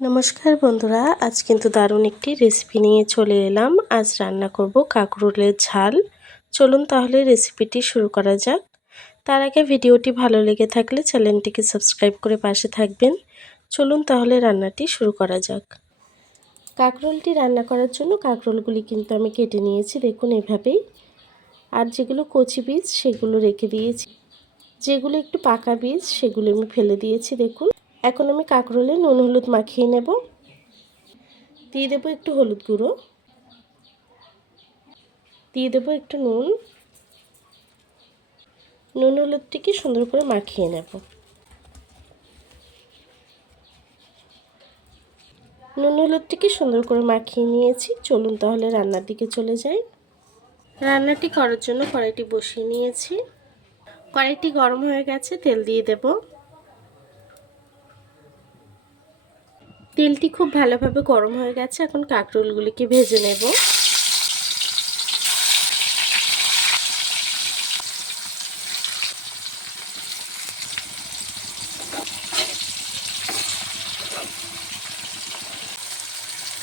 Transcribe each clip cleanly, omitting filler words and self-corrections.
নমস্কার বন্ধুরা, আজ কিন্তু দারুণ একটি রেসিপি নিয়ে চলে এলাম। আজ রান্না করব কাঁকরোলের ঝাল। চলুন তাহলে রেসিপিটি শুরু করা যাক। তার আগে ভিডিওটি ভালো লেগে থাকলে চ্যানেলটিকে সাবস্ক্রাইব করে পাশে থাকবেন। চলুন তাহলে রান্নাটি শুরু করা যাক। কাঁকরোলটি রান্না করার জন্য কাঁকরোলগুলি কিন্তু আমি কেটে নিয়েছি, দেখুন এভাবেই। আর যেগুলো কচি বীজ সেগুলো রেখে দিয়েছি, যেগুলো একটু পাকা বীজ সেগুলো আমি ফেলে দিয়েছি, দেখুন। এখন আমি কাঁকরোলে নুন হলুদ মাখিয়ে নেব। দিয়ে দেবো একটু হলুদ গুঁড়ো, দিয়ে দেবো একটু নুন হলুদটিকে সুন্দর করে মাখিয়ে নেব। নুন হলুদটিকে সুন্দর করে মাখিয়ে নিয়েছি। চলুন তাহলে রান্নার দিকে চলে যাই। রান্নাটি করার জন্য কড়াইটি বসিয়ে নিয়েছি। কড়াইটি গরম হয়ে গেছে, তেল দিয়ে দেব। তেলটি খুব ভালোভাবে গরম হয়ে গেছে, এখন কাঁকরোলগুলিকে ভেজে নেব।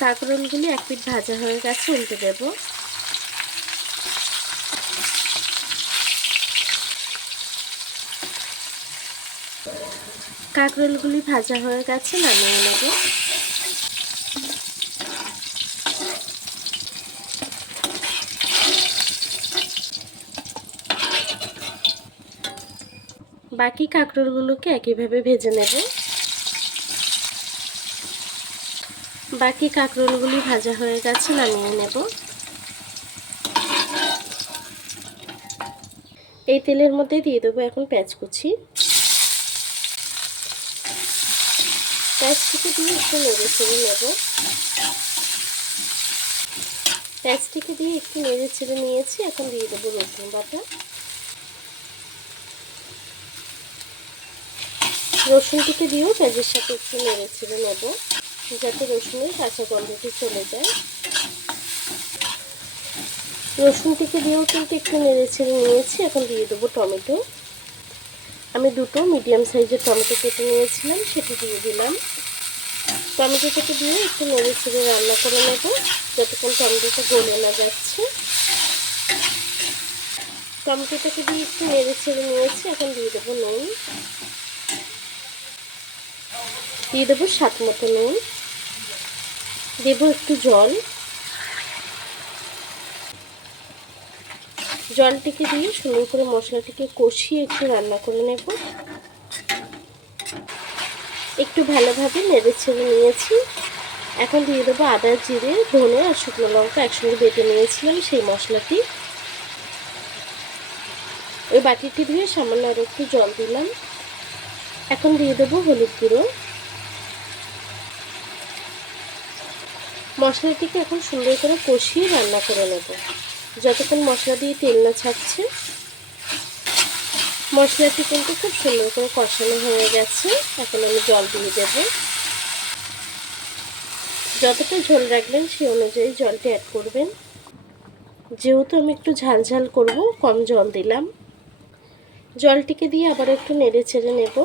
কাঁকরোলগুলি এক পিঠ ভাজা হয়ে গেছে, উল্টে দেব। কাঁকরোলগুলি ভাজা হয়ে গেছে, নামিয়ে নেব। বাকি কাঁকরোলগুলোকে একইভাবে ভেজে নেব। বাকি কাঁকরোলগুলি ভাজা হয়ে গেছে, নামিয়ে নেব। এই তেলের মধ্যে দিয়ে দেবো এখন পেঁয়াজ কুচি। পেঁয়াজটিকে দিয়ে একটু নেড়ে চেড়ে নেব। পেঁয়াজটিকে দিয়ে একটু নেড়ে চেড়ে নিয়েছি, এখন দিয়ে দেবো রসুন বাটা। রসুনটিকে দিয়েও পেঁয়াজের সাথে একটু নেড়ে চেড়ে নেব, যাতে রসুনের কাঁচা গন্ধটি চলে যায়। রসুনটিকে দিয়েও কিন্তু একটু নেড়ে ছেড়ে নিয়েছি, এখন দিয়ে দেবো টমেটো। আমি দুটো মিডিয়াম সাইজের টমেটো কেটে নিয়েছিলাম, সেটি দিয়ে দিলাম। টমেটোটাকে দিয়ে একটু নেড়ে ছেড়ে রান্না করে নেব, যতক্ষণ টমেটোটা গলে না যাচ্ছে। টমেটোটাকে দিয়ে একটু নেড়ে ছেড়ে নিয়েছি, এখন দিয়ে দেবো নুন। দিয়ে দেবো স্বাদ মতো নুন। দেবো একটু জল। জলটিকে দিয়ে সুন্দর করে মশলাটিকে কষিয়ে একটু রান্না করে নেব। একটু ভালোভাবে নেড়ে ছেড়ে নিয়েছি। এখন দিয়ে দেবো আদা, জিরে, ধনে আর শুকনো লঙ্কা একসঙ্গে বেটে নিয়েছিলাম সেই মশলাটি। ওই বাটিটি ধুয়ে সামান্য আর একটু জল দিলাম। এখন দিয়ে দেবো হলুদ গুঁড়ো। মশলাটিকে এখন সুন্দর করে কষিয়ে রান্না করে নেব, যতক্ষণ মশলা দিয়ে তেল না ছাড়ছে। মশলাটি কিন্তু খুব সুন্দর করে কষানো হয়ে গেছে, এখন আমি জল দিয়ে দেব। যতটা ঝোল রাখবেন সেই অনুযায়ী জলটি অ্যাড করবেন। যেহেতু আমি একটু ঝাল ঝাল করব, কম জল দিলাম। জলটিকে দিয়ে আবার একটু নেড়ে ছেড়ে নেব।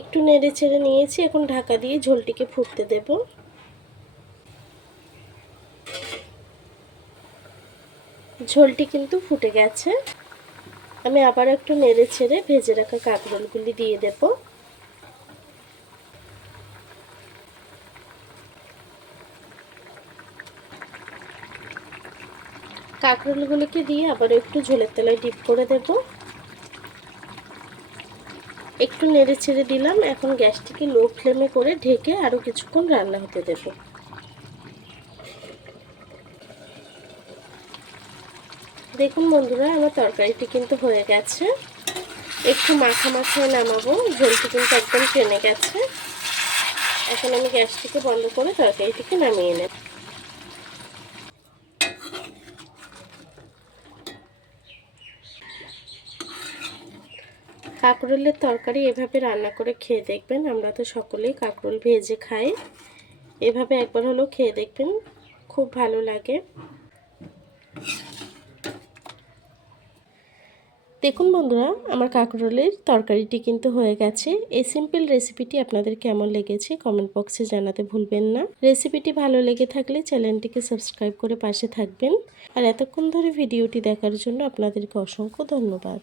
একটু নেড়ে ছেড়ে নিয়েছি, এখন ঢাকা দিয়ে ঝোলটিকে ফুটতে দেব। ঝোলটি কিন্তু ফুটে গেছে। আমি আবার একটু নেড়ে ছেড়ে ভেজে রাখা কাঁকরোলগুলি দিয়ে দেব। কাঁকরোলগুলিকে দিয়ে আবার একটু ঝোলের তলায় ডিপ করে দেব। একটু নেড়ে ছেড়ে দিলাম। এখন গ্যাসটিকে লো ফ্লেমে করে ঢেকে আরও কিছুক্ষণ রান্না হতে দেব। দেখুন বন্ধুরা, আমার তরকারিটি কিন্তু হয়ে গেছে। একটু মাখা মাখায় নামাবো, ঝোলটি কিন্তু একদম টেনে গেছে। এখন আমি গ্যাসটিকে বন্ধ করে তরকারিটিকে নামিয়ে নেব। কাঁকরোলের তরকারি এভাবে রান্না করে খেয়ে দেখবেন। আমরা তো সকলেই কাঁকরোল ভেজে খাই, এভাবে একবার হলেও খেয়ে দেখবেন, খুব ভালো লাগে। দেখুন বন্ধুরা, আমার কাঁকরোলের তরকারিটি কিন্তু হয়ে গেছে। এই সিম্পল রেসিপিটি আপনাদের কেমন লেগেছে কমেন্ট বক্সে জানাতে ভুলবেন না। রেসিপিটি ভালো লেগে থাকলে চ্যানেলটিকে সাবস্ক্রাইব করে পাশে থাকবেন। আর এতক্ষণ ধরে ভিডিওটি দেখার জন্য আপনাদেরকে অসংখ্য ধন্যবাদ।